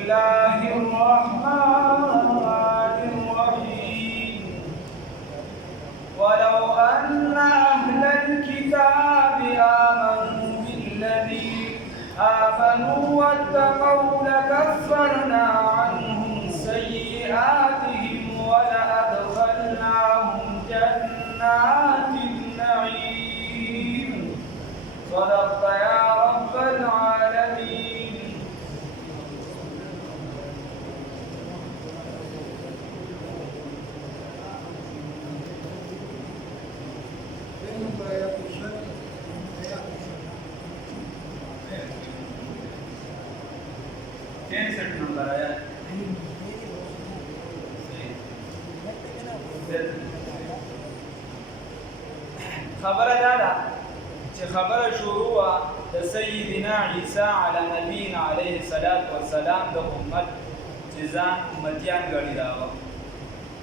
الله الرحمن الرحيم ولو أن أهل الكتاب آمنوا بالذي آمنوا واتقوا لكفرنا عنهم سيئاتهم ولأدخلناهم جنات النعيم صدقت يا رب العالمين. नंबर आया خبر دادا چې خبره شروع د سیدنا عیسی علی نبینا علیه الصلاۃ والسلام د امت چې ځان امتیان غړي دا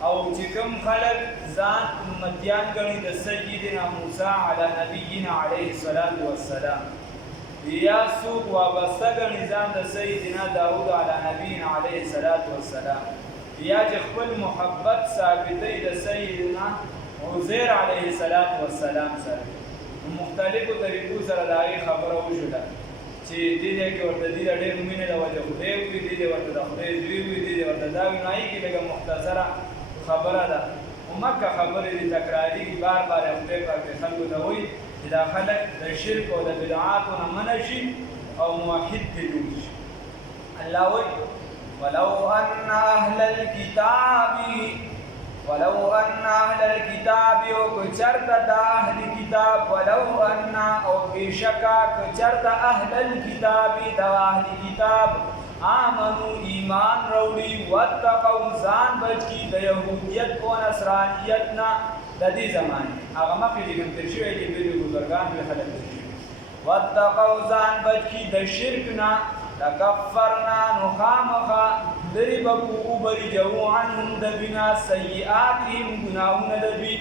او چې کوم خلک ځان امتیان غړي د سیدنا موسی علی نبینا علیه الصلاۃ والسلام یا سوق وابسته غړي ځان د سیدنا داوود علی نبینا علیه الصلاۃ والسلام یا چې خپل محبت ثابتې د سیدنا عزیر علیه السلام سره مختلفو طریقو سره د هغې خبره وشوله چې دې ځای کې ورته دې ډېر مینې د وجه خدای وي دې ورته د خدای زوی وي دې ورته دا وي نو هغې کې لږه مختصره خبره ده خو مکه خبرې دې تکرارېږي بار بار خدای پاک دې خلکو ته وایي چې دا خلک د شرک او د بدعاتو نه منع شي او موحد دې جوړ شي. الله وایي ولو ان اهل الكتاب او کچرتا دا اهل کتاب ولو ان او بشکا کچرتا اهل الكتاب دا اهل کتاب آمنو ایمان روڑی واتقو ځان بچ کی د یهودیت او نصرانیت نه د دې زمانه هغه مخکې لیکل شوی دی د بزرګان په خلک واتقو ځان بچ کی د شرک نه لکفرنا نخامخا لری بکو اوبری جو عنهم دبنا سیئاتهم گناهون دبی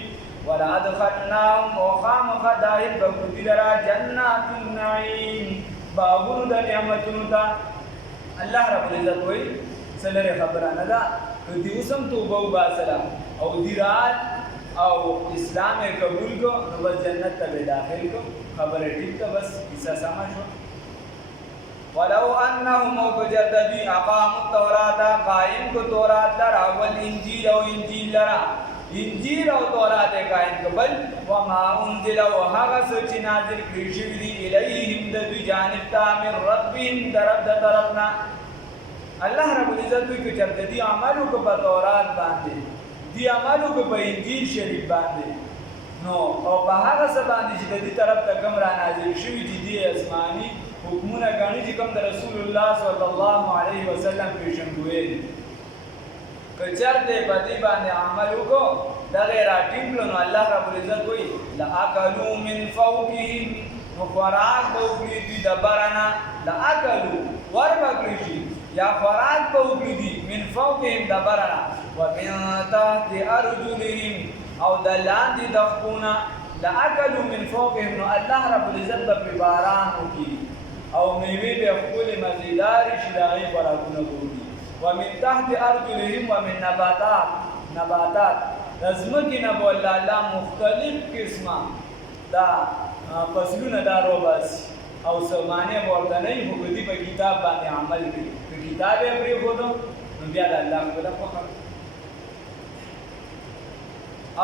ولا ادخلناهم وخامخا داخل بکو دیلرا جنات النعیم باغون د نعمتونو تا الله رب العزت وی سلره خبرانه دا دی اوسم توبه وباسلا او دیرات او اسلام قبول کو نو جنت ته داخل کو خبره ټیک ته بس کیسه سما شو. ولو انهم وجدوا اقاموا التوراة قائم کو تورات لرا والانجیل او انجیل لرا انجیل او تورات قائم قبل وما انزل وهغه چې نازل کړي شوی دی الیهم د جانب من ربهم درب طرفنا الله رب العزت کوي چې دې عملو کو په تورات باندې دې عملو کو په انجیل شریف باندې نو او په هغه څه باندې چې دې طرف ته کوم را نازل شوی دی دې آسماني حکمونه غاڼي چې کوم د رسول الله صلی الله علیه وسلم پیشنګوي کچر دې بدی باندې عمل وکړو دا غیر اټینګلو نو الله رب العزت وایي لاکلوا من فوقهم نو خوراک به وکړي دي د بارانه لاکلوا وربکړي شي یا خوراک به وکړي دي من فوقهم د بارانه ومن تحت ارجلهم او د لاندې د خپونه لاکلوا من فوقهم نو الله رب العزت به باران وکړي او میوه به خپل مزیدار شي دغه خوراکونه ګوري ومن تحت ارجلهم ومن نباتات رزمکی نه بول الله مختلف قسمه دا فصلونه دا روباسي او سمانه ورته نه هو دې په کتاب باندې عمل کوي په کتاب یې پرې وګورو نو بیا د الله په فخر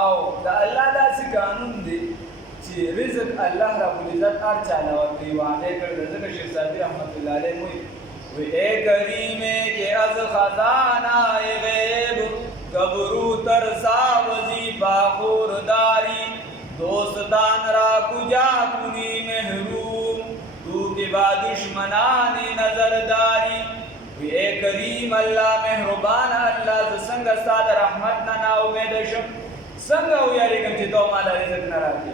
او دا الله داسې قانون دی چې رزق الله رب العزت هر چاله ورکوي وعده کړی ځکه شیخ صادق رحمت الله علیه وی اے کریم کے از خزانہ غیب گبرو ترسا وظیفہ خورداری دوستان را کجا کنی محروم تو کے بعد دشمنان نظرداری وی اے کریم اللہ مہربان اللہ سنگ استاد رحمت نا امید شم سنگ او یاری کم چې تو مالا رزق نہ راکی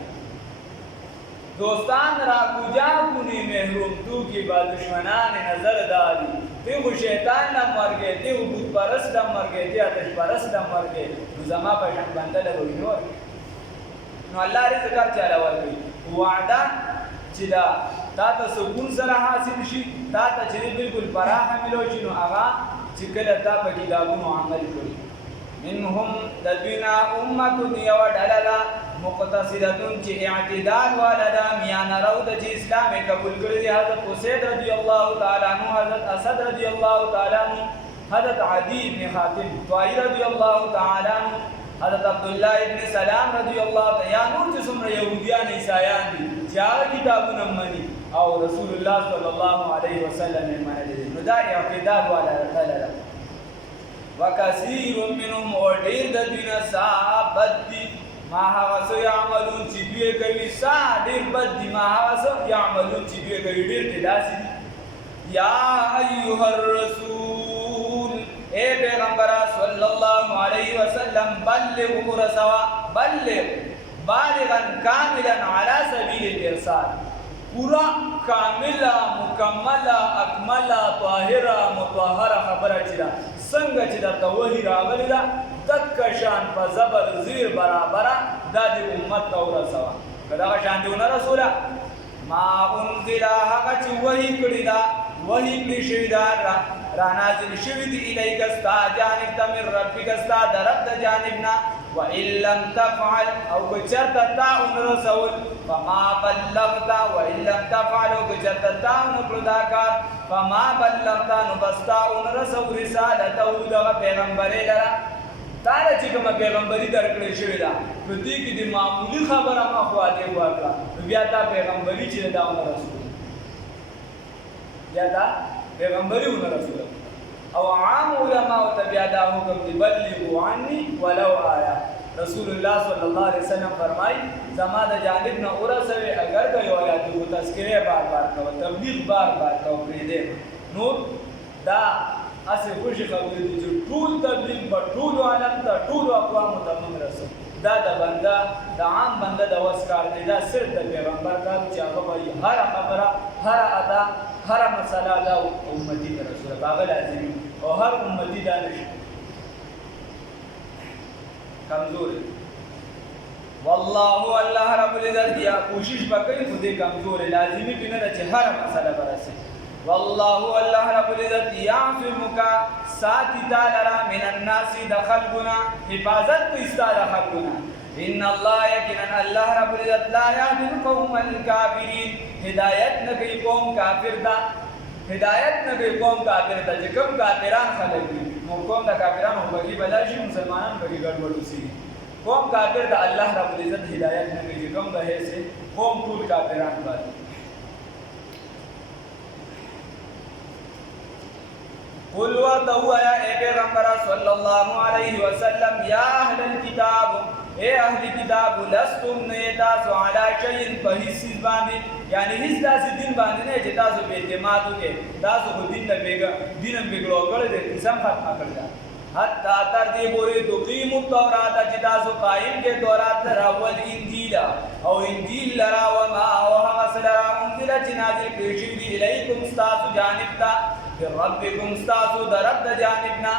دوستان را کجا کنی محروم تو کی با دشمنان نظر داری تی خو شیطان نم مر گئے تی خو بود پرست نم مر گئے تی آتش پرست نم مر گئے نو زما پشن بندل روی نور نو اللہ رزق هر چاله ورکوي وعده چې دا تا ته سکون سره حاصل شي تا ته چې بالکل براحه ملو شي نو هغه چې کله تا په کتابونو عمل کړي منهم دبنا امه یو ډله مقتصدتون چې اعتدال ولدا میان راو د اسلام قبول کړی دی حضرت اسید رضی الله تعالی عنہ حضرت اسد رضی الله تعالی عنہ حضرت عدی بن حاتم طائی رضی الله تعالی عنہ حضرت عبد الله ابن سلام رضی الله تعالی عنہ نور چې څومره يهوديان عیسایان دي چې کتابونه مني او رسول الله صلی الله علیه وسلم یې منلي نو دا اعتدال ولدا وکثیر منهم اور ډیر د دین صحابت دي ما هغه څه یعملون چې دوی کوي ډېر بد دي ما هغه څه یعملون چې دوی کوي ډېر دي داسې دي یا ایها الرسول اے پیغمبر صلی الله علیه وسلم بلغ رسوا بلغ بالغا کاملا علی سبیل الارسال پورا کاملا مکملا اکملا طاهره مطهره خبره چي دا څنګه چې درته وحی راغلی ده دک شان په زبر زیر برابر دا د امت ته ورسوه که دغه شان دې ونه رسوله ما انزل هغه چې وحی کړي ده وحی کړي شوي ده رانازل شوي دي الیک ستا جانب ته من ربک ستا د رب د جانب نه وان لم تفعل او که چېرته تا ونه رسول فما بلغت وان لم تفعل او که چېرته تا ونه کړو دا کار فما بلغت نو بس تا ونه رسو رسالته دغه پیغمبرۍ لره تا چې کومه پیغمبري درکړې شوې ده نو دې کې د معمولي خبره ما خوا دې وکړه نو بیا دا پیغمبري چې دا ونه رسول بیا دا پیغمبري ونه رسول او عام علماء ته بیا دا حکم دی بلغوا عني ولو آیا رسول الله صلی الله علیه وسلم فرمایي زما د جانب نه ورسوي اگر که یو آیات کو تذکرې بار بار کوه تبلیغ بار بار کوه پرې دې نو دا اسه خوشي خبرې دي چې ټول تبلیغ په ټول عالم ته ټول اقوام ته موږ رسو دا د بنده د عام بنده د وس کار دی دا صرف د پیغمبر کار چې هغه وایي هر خبره هر ادا هر مسله دا امتی ته رسول هغه لازمي او هر امتی دا نشي کمزور والله الله رب العزت یا کوشش وکړي خو دې کمزور لازمي کنه چې هر مسله برسي والله الله رب العزت يعصمك ساتي تعالی من الناس دخلنا حفاظت کو استاد خلقنا ان الله يقين الله رب العزت لا يهدي القوم الكافرين هدايت نبي قوم کافر دا هدايت نبي قوم کافر دا چې کوم کافران خلک دي نو قوم د کافرانو بغي بلاشي مسلمانان بغي ګډوډ وسی قوم کافر دا الله رب العزت هدايت نبي کوم د هيڅ قوم ټول کافران باندې قل ورته یا اے پیغمبر صلی الله علیه وسلم یا اهل الكتاب اے اهل کتاب لستم تاسو علی شیء فهیس باندې یعنی هیڅ داسې دین باندې نه چې تاسو به اعتماد وکړئ تاسو خو دین نه بګړو کړی دی قسم ختمه کړی حتی تر دې پورې تقیم التورات چې تاسو قائم کې تورات سره ول انجیل او انجیل لرا و ما او هغه سره انزل چې نازل کړي شوي دي الیکم تاسو جانب ته ربکم تاسو د رب د جانبنا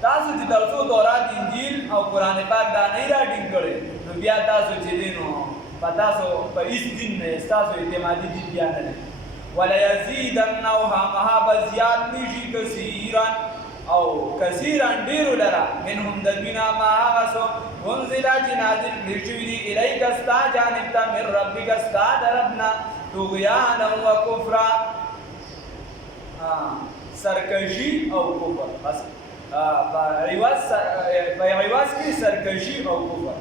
تاسو چې تاسو تورات انجیل او قران پاک دا نه راټینګ کړي نو بیا تاسو چې دینو پتا سو په هیڅ دین نه تاسو اعتمادي دي بیا نه ولا یزيدن او ما بزیات نشي کثیرا او کثیرا ډیر لرا منهم د بنا ما غسو انزل جنازل نشوي دي الیک استا جانب ته من ربک استا دربنا طغیانا وکفرا سرکشی او کفر بس عوض کی سرکشی او کفر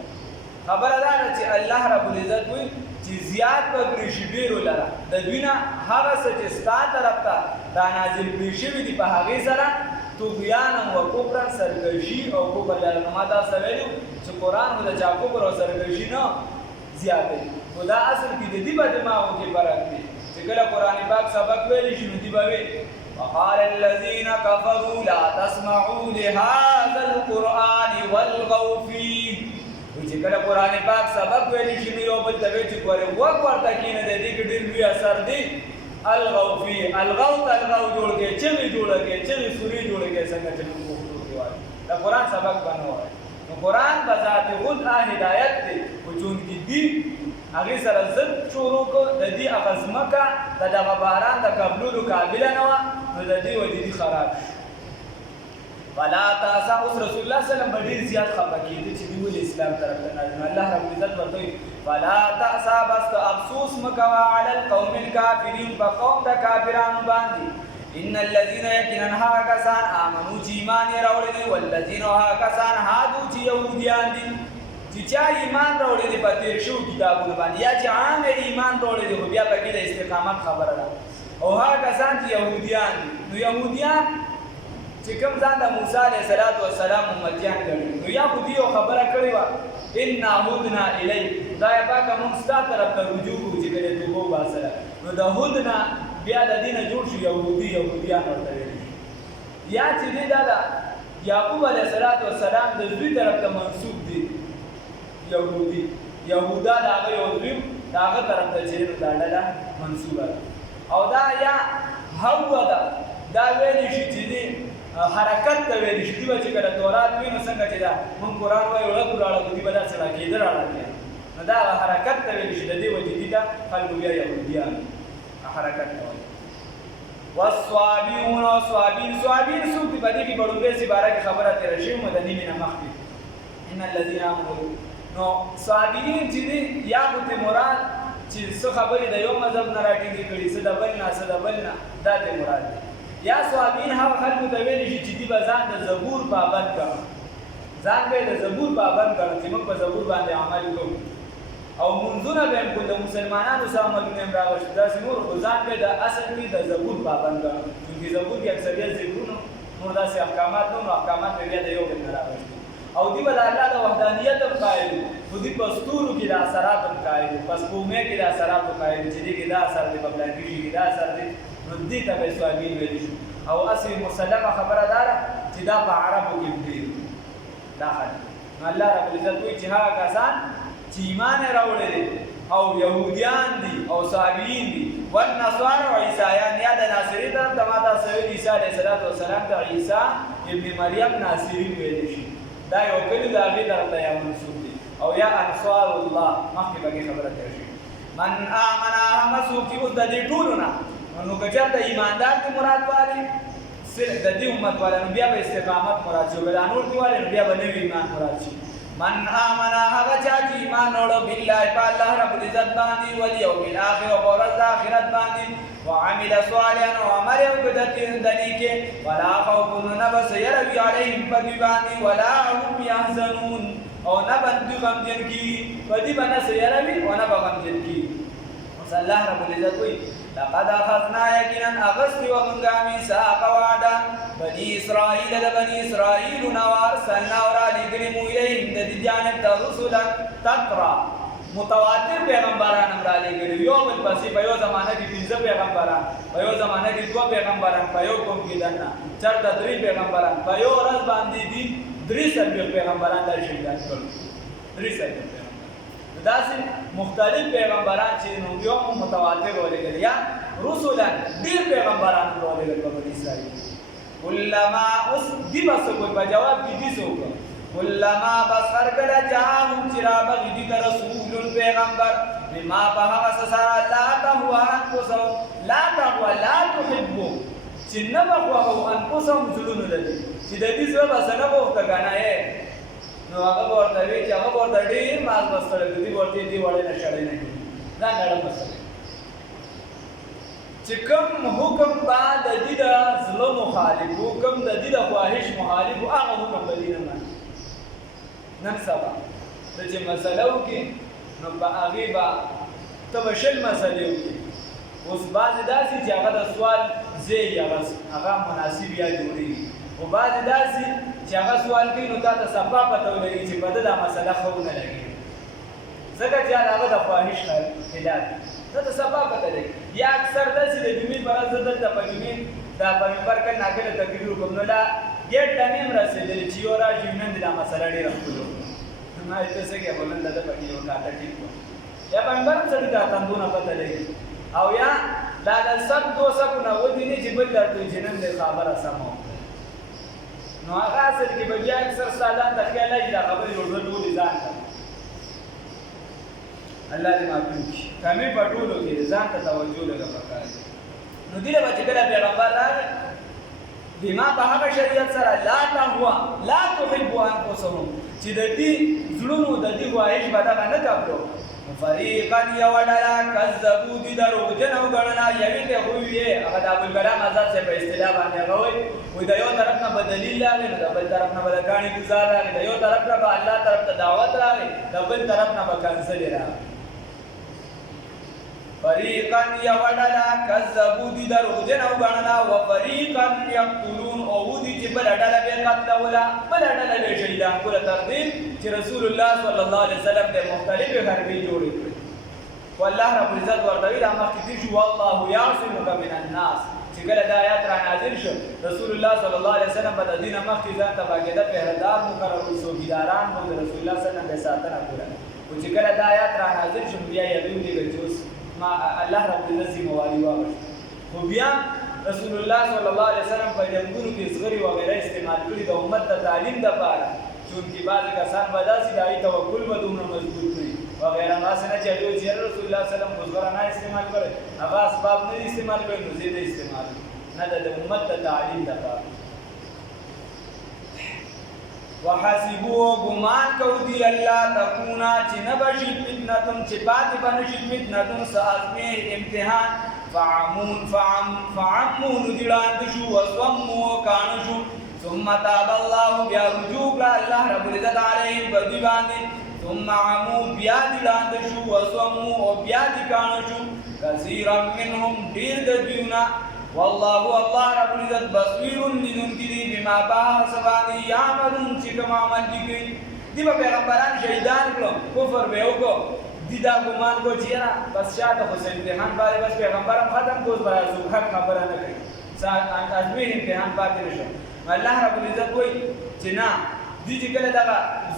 خبر ده چې الله رب العزت وي چې زیات به کړی ډیرو لره د دوینه هغه څه چې ستا طرف ته دا نازل کړي شوي دي په هغې سره طغیانا و کفرا سرکشي او کفر لره نو ما تاسو ویلو چې قرآن خو د چا کفر او سرکشي نه زیاتوي خو دا اصل کې د دې په دماغو کې فرق دی چې کله قرآن پاک سبق ویلی شي نو دې به وي وقال الذين كفروا لا تسمعوا لهذا القرآن والغوا فيه چې کله قرآن پاک سبق ویلی شي نو یو بل ته وایي چې ګورې وګ ورته کښېنه د دې کې ډېر لوی اثر دی الغوا فيه الغوا ته الغوا جوړ کړې چغې جوړه کړې چغې سورې جوړه کړې څنګه چې موږ پښتو کې وایو د قرآن سبق به نه وایي نو قرآن به ذات خود هدایت دی خو چونکې دي هغې سره ضد شروع کړو د دې هغه ځمکه د دغه باران د قبلولو قابله نه وه نو د دې وجې دې خراب شو فلا تاسا اوس رسول الله صلی الله علیه وسلم به ډېر زیات خفه کېده چې دوی ولې اسلام طرف ته نه نو الله رب العزت ورته وایي فلا تاسا بس ته افسوس مه کوه علی القوم الکافرین په قوم د کافرانو باندې ان الذين يقينا هغه کسان آمنو چې ایمان یې راوړی دی والذین هغه کسان هادو چې یهودیان دي چې چا ایمان راوړی دی په تېر شوو کتابونو باندې یا چې عام ایمان راوړی دی خو بیا پکې د استقامت خبره ده او هغه کسان چې یهودیان دي نو یهودیان چې کوم ځان د موسی علیه السلام امتیان ګڼي نو یا خو دې یو خبره کړې وه انا هدنا الیک خدایه پاکه موږ ستا طرف ته رجوع کړو چې کله توبه وباسله نو د هدنا بیا د دې نه جوړ شو یهودیان ورته ویلي یا چې دې دا ده یعقوب علیه السلام د زوی طرف ته منسوب دي یهودا د هغه یو زوی د هغه طرف ته چې نو دا ډله منسوبه ده او دا یا هو ده دا ویلی شي چې دې حرکت ته ویلی شي دوی به چې کله تورات وي نو څنګه چې دا مونږ قرآن وایو وړکو راړه دوی به داسې راکېده راړه نو دا حرکت ته ویلی شي د دې وجې دي دا خلکو بیا یهودیان حرکت ته وایي والصابئون او صابین څوک دي په دې کې بړومبۍ سي باره کې خبره تېره شوې وه د نیمې نه مخکې ان الذین آمنوا نو صابین چې دي یا خو ترې مراد چې څه خبرې د یو مذهب نه راټینګې کړي څه د بل نه دا ترې مراد دی یا صابین هغه خلکو ته ویلی شي چې دوی به ځان د زبور پابند کړه ځان به یې د زبور پابند کړه چې موږ په زبور باندې عمل کوو او منځونه به هم کول د مسلمانانو سره عملونه هم راوشي داسې نور خو ځان به د اصل کې د زبور پابند کړه چونکې زبور کې اکثریت ذکرونه نور داسې احکامات نو احکامات به بیا د یو بل نه راوشي او دوی به د الله د وحدانیت هم قایل وو خو دوی په ستورو کې د اثرات هم قایل وو په سپوږمۍ کې د اثراتو قایل وو چې دې کې دا اثر دی په پلانکي شي کې دا اثر دی نو دې ته به صابین ویلی شو او اصل مسلمه خبره دا ده چې دا په عربو کې ډېر دا خلک نو الله رب العزت وایي چې هغه کسان چې ایمان یې راوړی دی او یهودیان دي او صابین دي والنصارى او عیسایان یا د ناصري طرف ته ما تاسو ویلي عیسی علیه السلام ته عیسی ابن مریم ناصري ویلی شي دا یو کلي د هغې طرف ته یا منسوب دي او یا انصار الله مخکې پکې خبره تېره شوې من آمن هغه څوک چې اوس د دې ټولو نه نو که چېرته ایماندار دې مراد والي صرف د دې امت والا نو بیا به استقامت مراد شي که دا نور دي والي نو بیا به نوي ایمان مراد شي من آمن هغه چا چې ایمان راوړه بالله په الله رب العزت باندې والیوم الاخر او په ورځ د آخرت باندې وعمل صالحا او عمل یې وکړه د نیکۍ ولا خوف نه به سیره وي علیهم په دوی باندې ولا هم یحزنون او نه به دوی غمجن کېږي په دوی به نه سیره وي او نه به غمجن کېږي اوس الله رب العزت وایي لقد اخذنا یقینا اغسطی ومنگا میثاق وعده بنی اسرائیل د بنی اسرائیل وارسلنا ورالګلمو الیهم د دې جانب ته رسولا تترا متواتر پیغمبران هم رالیږلي یو بل پسې په یو زمانه کې 15 پیغمبران په یو زمانه کې 2 پیغمبران په یو قوم کې دننه چېرته 3 پیغمبران په یو ورځ باندې دي 3 پیغمبران در شهیدان کړل 3 پیغمبران داسې مختلف پیغمبران چې نو یو متواتر ولېږل یا رسولا ډېر پیغمبران ولېږل په بني اسرائیل کلما اوس دې بس کوئی په جواب کې دې څه وکړه کلما بس هر کله جاءهم چې رابغي دې رسول پیغمبر بما په هغه سره لا تهوا انفسهم لا تهوا لا تحبوا چې نه بخوا انفسهم ځلونه لري چې د دې سره بس نه وخته کنه نو هغه ورته وی چې هغه ورته ډېر مال بستړی دی ورته دی وړې نه شړې نه دا نړۍ مسله چې کوم حکم با د دې د ظلم مخالف حکم د دې د خواهش مخالف هغه حکم به دې نه ماني نن سبا ته چې مسله وکړي نو په هغې به ته به 20 مسلې وکړي اوس بعضې داسې چې هغه د سوال ځای هغه مناسب یا جوړېږي خو بعضې داسې چې هغه سوال کوي نو تا ته صفا پته ولګي چې په ده دا مسله ښه ونه لګېږي ځکه چې هغه د خواهش خلاف ته ته صفا پته لګي یا اکثر داسې د جمعې په ورځ زه دلته په جمعې دا په ممبر کې ناکله تقریر وکړم نو دا ګیټ ته مې هم رسېدلې چې یو راشي نن دې دا مسله ډېره ښکلې وکړه ما ته څه کې نن دلته پکې یو کاته ټیک کړو یا په ممبر هم سړي ته تندونه پته لګي او یا دا د سب دو سبونه ودینې چې بل درته وي چې نن دې خبره سمه وکړه نو هغه اصل کې به بیا اکثر استادان ته خیال لري دا خبرې ورته ډولې ځان ته الله دې معفو کړي کمې په ټولو کې ځان ته توجه لږه پکار ده نو دې له چې کله پیغمبر راغی بما په هغه شریعت سره لا تهوا لا تحب انفسهم چې د دې زړونو د دې وایش به دغه نه کاپلو فریقا یوډلا کذبوا دي دروغجن او ګڼنا یوي ته وی هغه د ابوالکلام آزاد سے په اصطلاح باندې غوي وي د یو طرف نه بدلیل راغی د بل طرف نه بدکانی گزار راغی د یو طرف نه الله طرف ته دعوت راغی د بل طرف نه بکنسل راغی فریقا یوډلا کذبوا دي دروغجن او ګڼنا او فریقا یقتلون او دي چې بل ډله به قتل ولا بل ډله به شهیدان کول تر دې چې رسول الله صلی الله علیه وسلم د مختلفې حربې جوړې کړې والله رب العزت ورته ویل مخکې شو والله یعصمک من الناس چې کله دا آیات را نازل شو رسول الله صلی الله علیه وسلم په دین مخکې ځان ته باقاعده پهردار مقرر او څوکیداران مو د رسول الله صلی الله علیه وسلم به ساتنه کوله او چې کله دا آیات را نازل شو بیا یې ویل چې ما الله رب العزت موالي واغشت خو بیا رسول الله صلی الله علیه وسلم په جنگونو کې صغری وغیرہ استعمال کړي د امت د تعلیم لپاره چونکی بعض کسان به داسې دایي توکل به دومره مضبوط کړي وغیرہ ما سره چې رسول الله صلی الله علیه وسلم غوږره نه استعمال کړي هغه اسباب نه استعمال کړي نو زیاده استعمال نه د امت د تعلیم لپاره وحسبوا گمان کو دی الله تکونا چې نبشي فتنه چې پاتې بنشي فتنه سازمه امتحان فعمون دلان شو وصموا كان شو ثم تاب الله بیا رجوع الله رب العزت علیهم بدی باندې ثم عمو بیا دلان شو وصموا او بیا کان شو كثيرا منهم ډیر د دیونا والله الله رب العزت بصير لذنكري بما بحسبان يعملون چې کوم عمل دي دی پیغمبران شهیدان کړو کفر به وکړو دیدا ګمان کو چیرې بس شاته حسین امتحان باندې بس پیغمبرم ختم کوز برازو حق خبره نه کوي ازمه امتحان پاتې نشو الله رب العزت وایي چې نه دي چې کله دا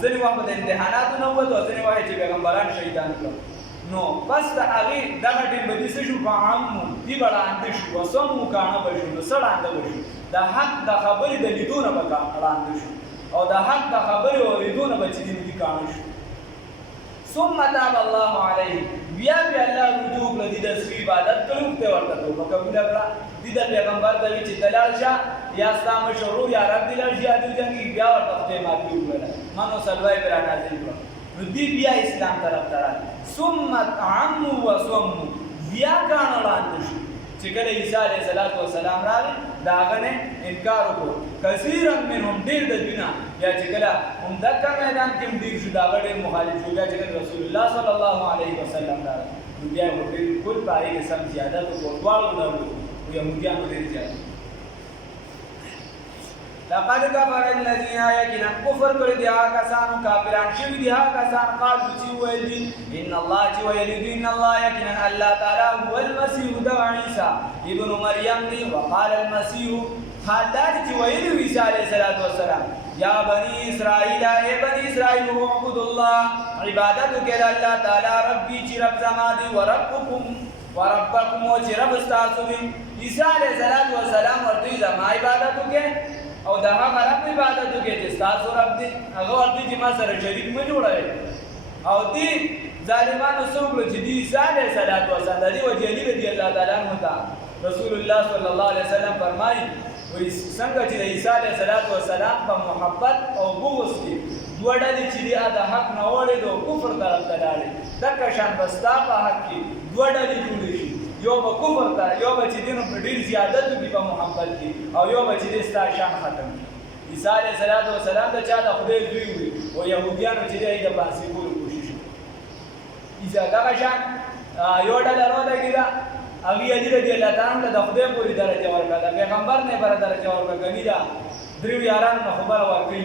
ځنی وخت د امتحاناتو نه وته ځنی وایي چې پیغمبران شهیدان کړو نو بس دا هغه دغه ټیم به دې شو فعام دی وړاندې شو وسمو کانه بشو نو سړاندې بشو دا حق د خبرې د لیدونه به وړاندې شو او دا حق د خبرې او لیدونه به چې دې کانه شو ثم تاب الله عليه بیا الله رجوع کړ دې د عبادت کړو ته ورته توبه قبول کړه دې د پیغمبر ته چې دلال شه یا سلام شروع یا رب دلال شه دې څنګه بیا ورته معافي وکړه مانو سلوای پر نازل کړ نو دې بیا اسلام طرف ته ثم عموا وصموا بیا کان وړاندې شو چې کله عیسی علیه السلام راغی دا غنه انکار وکړو کثیرا منهم ډیر د دنیا یا چې کله هم دغه میدان کې ډیر شو دا ډیر مخالف شو چې رسول الله صلی الله علیه وسلم راغی بیا بالکل پای کې سم زیادت او ټوالو نه وو يهوديانو ډیر زیات لقد كفر الذين يكن كفر کړي دي هغه کسانو کافران شوي دي هغه کسان قالو چې ویل دي ان الله چې ویل دي ان الله يكن الله تعالی هو المسيح د عيسى ابن مريم دی وقال المسيح حالات چې ویل عيسى عليه السلام یا بني اسرائيل اے بني اسرائيل اعبدوا الله عبادت وکړه الله تعالی ربي چې رب زما دي وربكم او چې رب تاسو دي عيسى عليه السلام ورته زما عبادت وکړه او دا هغه رب عبادت وکړي چې تاسو رب دې هغه ورته چې ما سره شریک مې جوړوي او دې ظالمانو څوک چې دې عیسی علیه السلام دی وجه علی رضی الله تعالی عنہ رسول الله صلی الله علیه وسلم فرمایي وي څنګه چې عیسی علیه السلام په محبت او بغض کې دوه ډلې چې د حق نه وړي د کفر طرف ته لاړې دغه شان بستا په حق کې دوه ډلې جوړې شي یو به کفر ته یو به چې دینو په ډیر زیادت وي په محبت کې او یو به چې د ستا شان ختم عیسی علیه السلام د چا د خدای دوی وي او یهودیانو چې د پاسې کولو کوشش عیسی دغه شان یو ډله راولګېده هغې علي رضي الله تعالی عنه د خدای پورې درجه ورکړه د پیغمبر نه بره درجه ورکړه کني دا دریو یارانو نه خبره ورکړي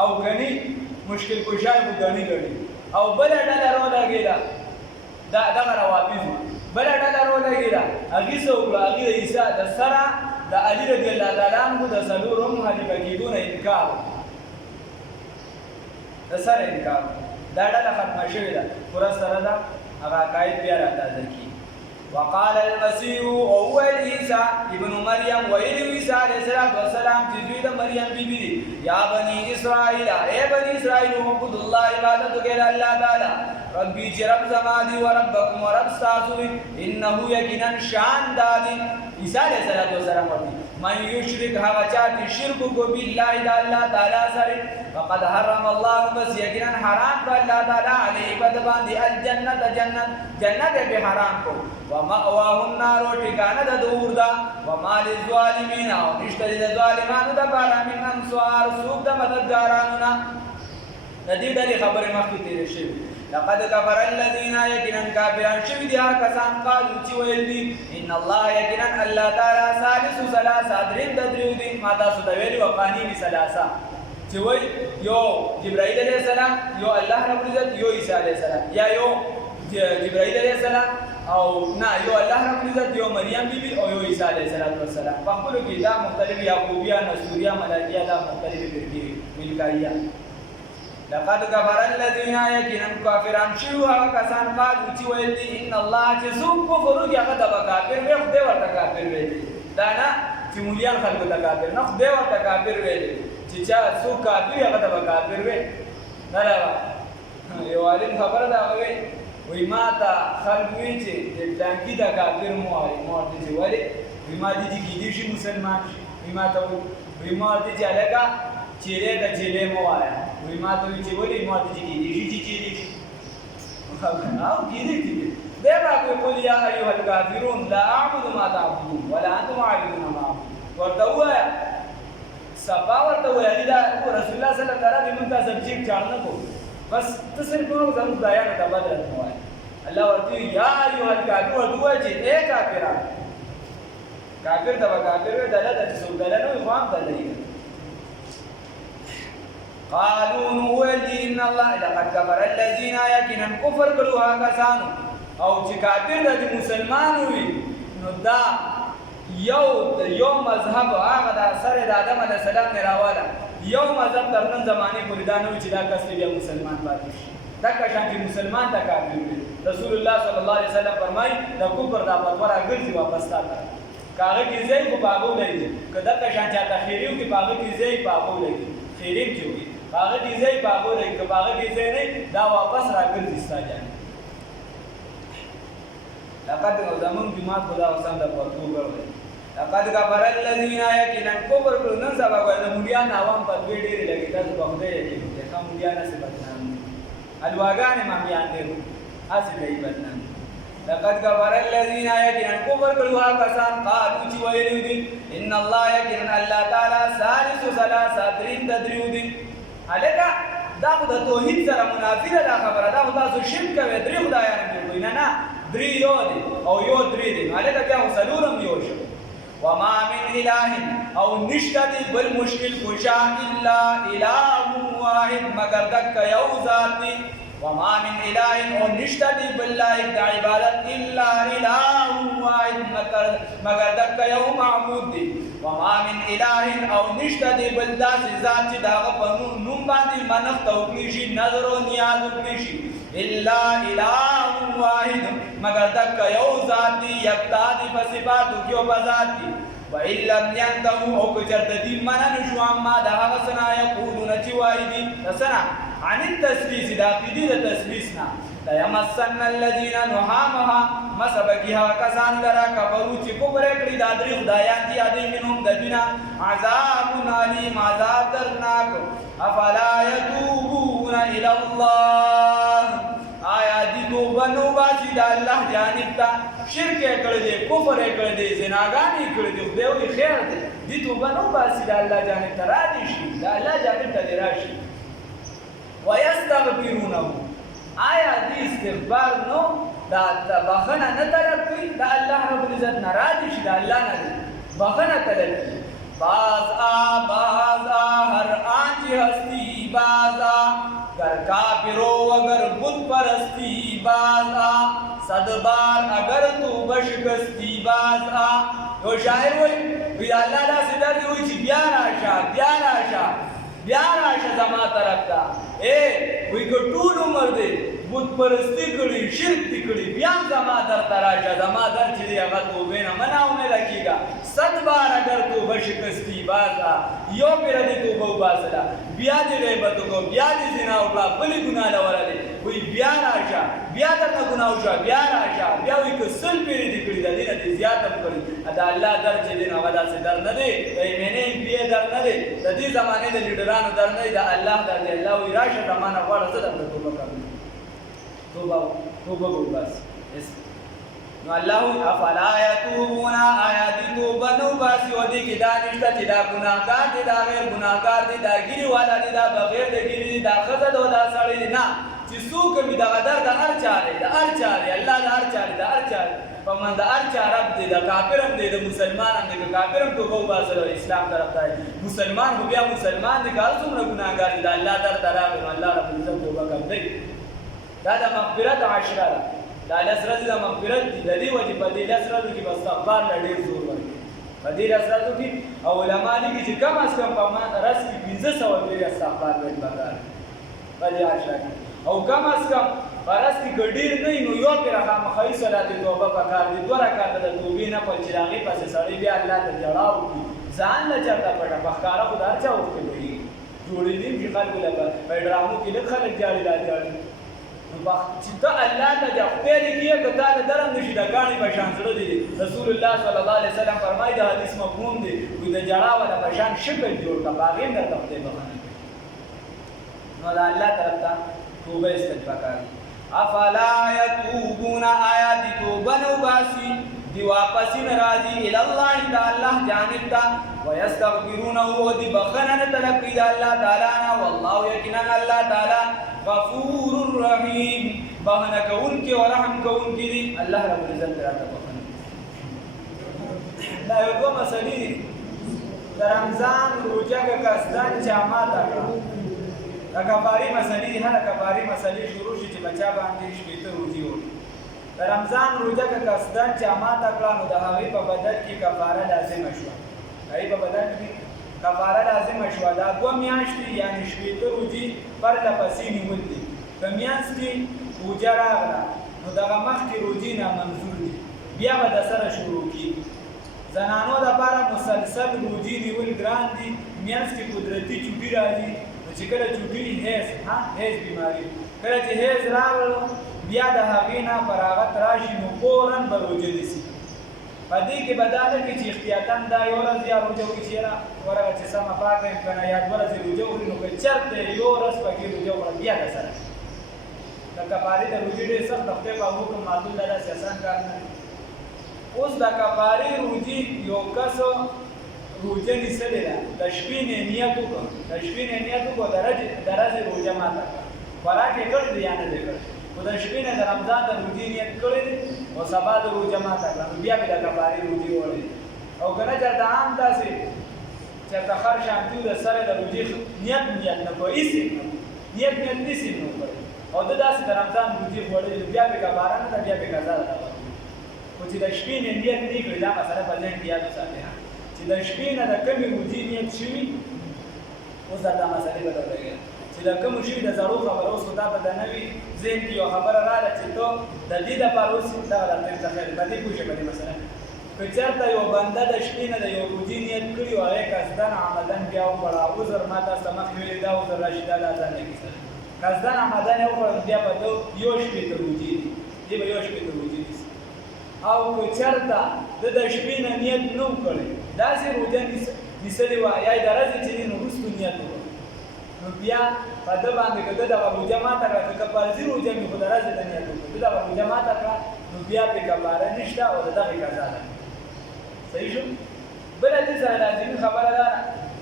او کني مشکل کشای مو ګڼي او بله ډله راولګېده دغه روافض بله ډله راولګېده هغې څه وکړه هغې د عیسی د سره د علي رضي الله تعالی عنه د څلورم خلیفه کېدو نه انکار د سره انکار دا ډله ختمه شوې ده پوره سره ده هغه عقاید بیا راتازه کېږي وقال المسيح وهو عيسى ابن مريم وإلى عيسى عليه الصلاة والسلام جزويد مريم بيبي يا بني إسرائيل أي بني إسرائيل اعبدوا الله عبادتك إلى الله تعالى ربي رب زماني وربكم ورب ساسوي إنه يقينا شان دادي عيسى عليه الصلاة والسلام من يشرك هغچات شرك کو بالله الله تعالى سره فقد حرم الله بس يقينا حرام کو الله تعالى عليه بدبان دي الجنة جنت به حرام کو ومأواه النار ٹھکانہ دور دا وما للظالمین او نشتری ظالمانو دا بارا من انصار سوق دا مددگارانونا ندی دلی خبر مخی تیرے شوی لقد كفر الذين يكنن كافران شوی دیا کسان قالو چی ویلی ان اللہ یکنن اللہ تعالی ثالث ثلاثہ درین دریو دی ماتا سدویلی وقانی بی ثلاثہ چی وی یو جبرائیل علیہ السلام یو اللہ رب العزت یو عیسیٰ علیہ السلام یا یو جبرائیل علیہ السلام او نا یو اللہ رب العزت یو مریم بی بی او یو عیسیٰ علیہ السلام فقلو کی دا مختلف یعقوبیہ نصوریہ ملائکیہ دا مختلف فرقی ملکائیہ لقد كفر الذين يكنن كافران شوها كسان قالوا چی ویلی ان الله چې سو کفر یا غدا کافر وي خدای ورته کافر ویلی دا نه چې مولیان خلکو ته کافر نه خدای ورته کافر ویلی چې چا سو کافر یا غدا کافر وي نه راو یو عالم خبر دا وی ما تا خلق وی چې دانکی دا کافر مو ورته چې ولی وی ما دي چې کیدی شي مسلمان وی ما ته وی ما ته چې الګه چیرې د چیرې مو وایا وی ما ته چې ولی ما ته چې کیدی شي او کیدی دي دغه قول یا ایها الکافرون لا اعبد ما تعبدون ولا انتم عابدون ما اعبد ورته وایا سبا ورته وایا دا رسول الله صلی الله علیه وسلم ته سبجیکټ چارنه کو بس تصل کو زم دایا نه بدل نو الله ورته یا ایها الکافرون دوه چې اے کافران کافر دا کافر دلته چې څو دلته نو فهم دلته قالوا نولي ان الله لقد كفر الذين يكنن كفر كلوا كسانو او چې کافر د مسلمان وي نو دا یو مذهب هغه د سره د آدم علیه السلام نه راواله یو مذهب تر نن زمانه پورې دا نه چې دا کس بیا مسلمان پاتې شي دا کشان چې مسلمان ته کافر وي رسول الله صلی الله علیه وسلم فرمایي د کفر د فتوا راګرځي واپس تا کاغه کې زې کو باغو لري کدا کشان چې تخیریو کې باغو کې زې باغو لري خیرین کیږي باغ کې زې باغو لري که باغ کې زې نه دا واپس راګرځي ستاجه لقد زمون جماعت خدا وسند پرتو کړل لقد كفر الذين يكنن كفر کړه سبا غوډه مليان عوام په دوی ډېر لګي تاسو په خدای کې چې کوم مليان څه بدنام الواغان مامیان دې اسی دې بدنام لقد كفر الذين يكنن كفر کړه کسان قالو چې ویلو دي ان الله يكنن الله تعالی ثالث ثلاثه درین تدریو دي الکه دا د توحید سره منافره دا خبره دا تاسو شرک کوي درې خدایان دي نه درې یو دي او یو درې دي الکه بیا وسلورم یو شو وما من اله او نشتدی بل مشکل کشا الا اله واحد مگر دک یو ذاتی وما من اله او نشتدی بل لائق دا عبادت الا اله واحد مگر دک یو معبود دی وما من اله او نشتدی بل داس ذات دا غپنو نوم باندې منخ توکلیشی نظر و نیاز وکلیشی الا اله واحد مگر دک یو ذاتی یکتا دی بصفاتو کیو بذاتی وَإِن لَّمْ يَنْتَهُوا أَوْ كَجَرْتَدِي مَنَنُ شُوَ عَمَّا دَهَا سَنَا يَقُولُونَ چِوَائِدِي تَسَنَا عَنِ التَّسْلِيسِ دا قِدِي دا تسلیسنا لَيَمَسَّنَّ الَّذِينَ نُحَامَهَا مَسَبَكِهَا كَسَانُ لَرَا كَفَرُوا چِ كُفْرَ کړي دا درې خدایان دي ادي منهم دجنا عذاب علیم عذاب درناک افلا يتوبون الى الله آیا دی توبه نو باسي د الله جانب ته شرک کړي دي کفر کړي دي زناګانی کړي دي خدای وي خیر دي دی توبه نو باسي د الله جانب ته را دي شي د الله جانب ته راشي ويستغفرونه آیا دی استغفار نو دا بخنه نه طلب کوي د الله رب العزت ناراضي شي د الله نه بخنه طلب کوي باز هر آنچ هستی بازا گر کافرو اگر بت پرستی بازا صد بار اگر تو بشکستی بازا یو شاعر وی اللہ دا صدر دی ہوئی چی بیا راشا بیا راشه زما طرف ته وایي که ټول عمر دی بت پرستي کړي شرک دي کړي بیا هم زما در ته راشه زما در چې دی هغه توبې نه مه ناامیده کېږه 100 بار اگر توبه شکستي باسه یو پېره دې توبه وباسله بیا دې غیبت وکړه بیا دې زنا وکړه بلې ګناه لورلې وایي بیا راشه بیا درنه ګناه وشوه بیا راشه بیا وایي که 100 پېرې دې کړي د دې نه دې زیات هم کړي د الله در چې دی نو هغه داسې در نه دی د ایمنې امپیې در نه دی د دې زمانې د لیډرانو در نه دی د الله در دی الله وایي راشه زما نه غواړه زه درته توبه کوم توبه بس نو الله افلا یتوبون آیا دې توبه نه وباسي او دې کې دا نشته چې دا ګناهګار دی دا غیر ګناهګار دی دا ګیري والا دی دا بغیر د ګیري دی دا ښځه ده او دا سړی دی نه چې څوک وي دغه در د هر چا دی د هر چا دی الله د هر چا دی د هر چا په من د هر چا رب دی د کافر هم دی د مسلمان هم دی که کافر هم توبه وباسله اسلام طرف ته مسلمان خو بیا مسلمان دی که هر څومره ګناهګار دی د الله در ته راغی نو الله رب العزت توبه کوي دا د مغفرت عشره ده دا 10 ورځې د مغفرت دي د دې وجې په دې 10 ورځو کې به استغفار له ډېر زور ورکړي په دې 10 ورځو کې او علما لیکي چې کم از کم په ورځ کې 1500 ډېر استغفار باید پکار په دې عشره کې او کم از کم په ورځ کې که ډېر نه وي نو یو پېره خامخایي صلات توبه پکار دي 2 رکعته د توبې نه پل چې د هغې پسې سړی بیا الله ته ژړا وکړي ځان له چېرته پټه په ښکاره خو د هر چا وختې لوړېږي جوړېدي چې خلکو لکه په ډرامو کې لږ خلک جاړي دا جاړي چې ته الله ته د خپل کې که تا له درم نشي د کاڼي په شان زړه دی رسول الله صلی الله علیه وسلم فرمایي د حدیث مفهوم دی وي د جړا ولا په شان شکل جوړ کا باغې نه ته خدای بخنه نو د الله طرف ته توبه استغفار افلا یتوبون آیات توبه نو باسي دی واپس ناراضي الى الله تعالی جانب تا ويستغفرونه ودي بخنه طلب کی د الله تعالی نه والله یقینا الله تعالی غفور رحیم بخنه کون کی او رحم کون کی دی الله رب العزت راته بخنه دا یو کومه مسلې دي رمضان روزه کا قصدان چاما تا دا کفاری مسلې دي هر کفاری مسلې شروع شي چې بچا باندې شپېته روزي وي رمضان روزه کا قصدان چاما تا کړه نو د هغې په بدل کې کفاره لازمه شوه هغې په بدل کې کفاره لازمه شوه دا 2 میاشتې یعنې شپېته روزي پرله پسې نیول دي په میاشت کې روژه راغله نو دغه مخکې روزي نامنظور دي بیا به د سره شروع کېږي زنانو دپاره مسلسل روزي نیول ګران دي میاشت کې قدرتي چوټي راځي نو چې کله چوټي هیز بیماري کله چې هیز راغلو بیا د هغې نه فراغت راشي نو فوراً به روژه نیسي په دې کې به دا نه کړي چې احتیاطاً دا یو ورځ یا روژه وکړي چې یاره ورغه چې سمه پاکه یم که نه یا 2 ورځې روژه وکړي نو که چېرته یو ورځ پکې روژه وکړه بیا د سره د کفارې د روژې ډېر سخت د خدای په حکم معلوم ده داسې اسان کار نه دی اوس د کفارې روژې یو کس روژه نیسلې ده د شپې نه نیت وکړه د شپې نه نیت وکړه د ورځې روژه ماته کړه خوراک یې کړی دی یا نه دی کړی خو د شپې نه د رمضان د روژې نیت کړی دی او سبا د روژه ماته کړه نو بیا به د کفارې روژې وړی او که نه چېرته عام داسې چېرته خر شانتي د سره د روژې نیت نه کوي هېڅ نیت هېڅ نه کوي او ده داسې د رمضان روژې خوړلې بیا به کفاره نه ده بیا به قضا ده خو چې د شپې نه نیت نه کړي دا مسله په ذهن کې یاد وساتئ چې د شپې نه د کمې روژې نیت شوي اوس دا مسلې به درته ویل چې د کومو شوي د زړو خبرو اوس خو دا به د نه وي ذهن کې یو خبره راغله چې ته د دې دپاره اوس دغه درته ته خیر په دې پوه شئ په دې مسله که چېرته یو بنده د شپې نه د یو روژې نیت کړي او هغې قصدن عمدن بیا وخوړه عذر ما تاسو ته مخکې ویلې دا عذر راشي دا ځان نه کیسه قصدن عمدن یې وخوړه بیا به ده یو شپېته روژې دي دې به یو شپېته روژې نیسي او که چېرته ده د شپې نه نیت نه و کړی داسې روژه نیسلې وه یا یې د ورځې چې دی نو وروستو نیت وکړه نو بیا په ده باندې که ده دغه روژه ماته کړه که فرضي روژه مې خو د ورځې د نیت وکړه ده دغه روژه ماته کړه نو بیا پرې کفاره نشته او د دغې قضا ده صحیح شو بله دې سره لازمي خبره ده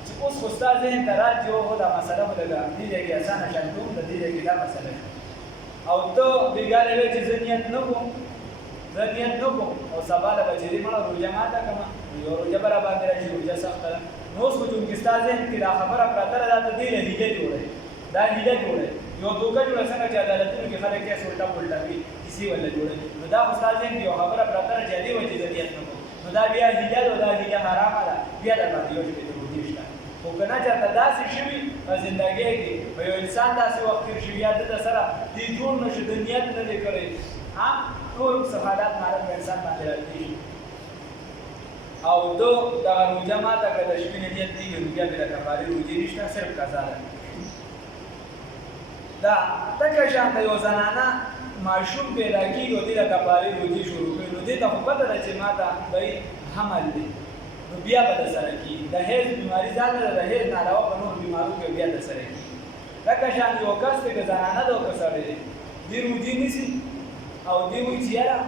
چې اوس خو ستا ذهن ته راځي خو دا مسله خو لږه دې ځای کې اسانه شانتوم د دې ځای کې دا مسله او ته بېګاره وې چې زه نیت نه کوم او سبا له به چې دې مړه روژه ماته کړمه یو روژه به راباندې راشي روژه سخته ده نو اوس خو چونکې ستا ذهن کې دا خبره پرته ده دا ته دې له هیله جوړوي دا هیله جوړوي یو دوکه جوړه څنګه چې عدالتونو کې خلک کیس الټا پلټا کوي کیسې ولا جوړوي نو دا خو ستا ذهن کې یو خبره پرته ده چې دې وجې زه نیت نه کوم نو دا بیا هیله ده دا هیله حرامه ده بیا در باندې یو شپېته روژې شته خو که نه چېرته داسې شوي په زندګۍ کې په یو انسان داسې وخت تېر شوي یا ده سره دې جوړ نه شو د نیت نه دی کړی ټول سفادات مالک په انسان باندې راتلي او ده دغه روژه ماته کړه د شپې نه نیت نه کړي بیا بې د کفارې روژې نشته صرف قضا ده دا دغه شان د یو زنانه ماشوم پیدا کېږي او دې د کفارې روژې شروع کړي نو دې ته خو پته ده چې ماته دی حمل دی نو بیا به درسره کېږي د حیض بیماري ځان نه ده د حیض نه علاوه په نورو بیمارو کې بیا درسره کېږي دغه شان یو کس دی که زنانه ده او که سړی دی دې روژې نیسي او دې وایي چې یاره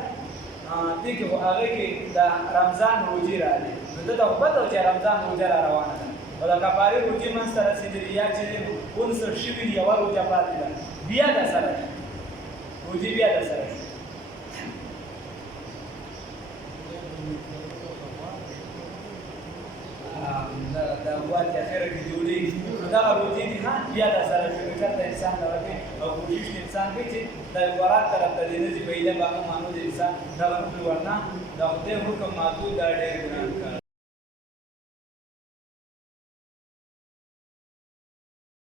دې کې خو هغې کې د رمضان روژې راغلي نو ده ته خو پته وه چې رمضان روژه را روانه ده او د کفارې روژې منځته رسېدلي یا چې دی عنصر شوي دي یوه روژه پاتې ده بیا درسره شي روژې بیا درسره شي د وخت اخره کې جوړېږي نو دغه روژې دي بیا درسره شي که چېرته انسان دغه کوي او کوشش انسان کوي چې د خوراک طرف ته دې نه ځي په هیله باغه مانو د انسان دغه نوکل ورنه د خدای حکم ماتول دا ډېر ګران کار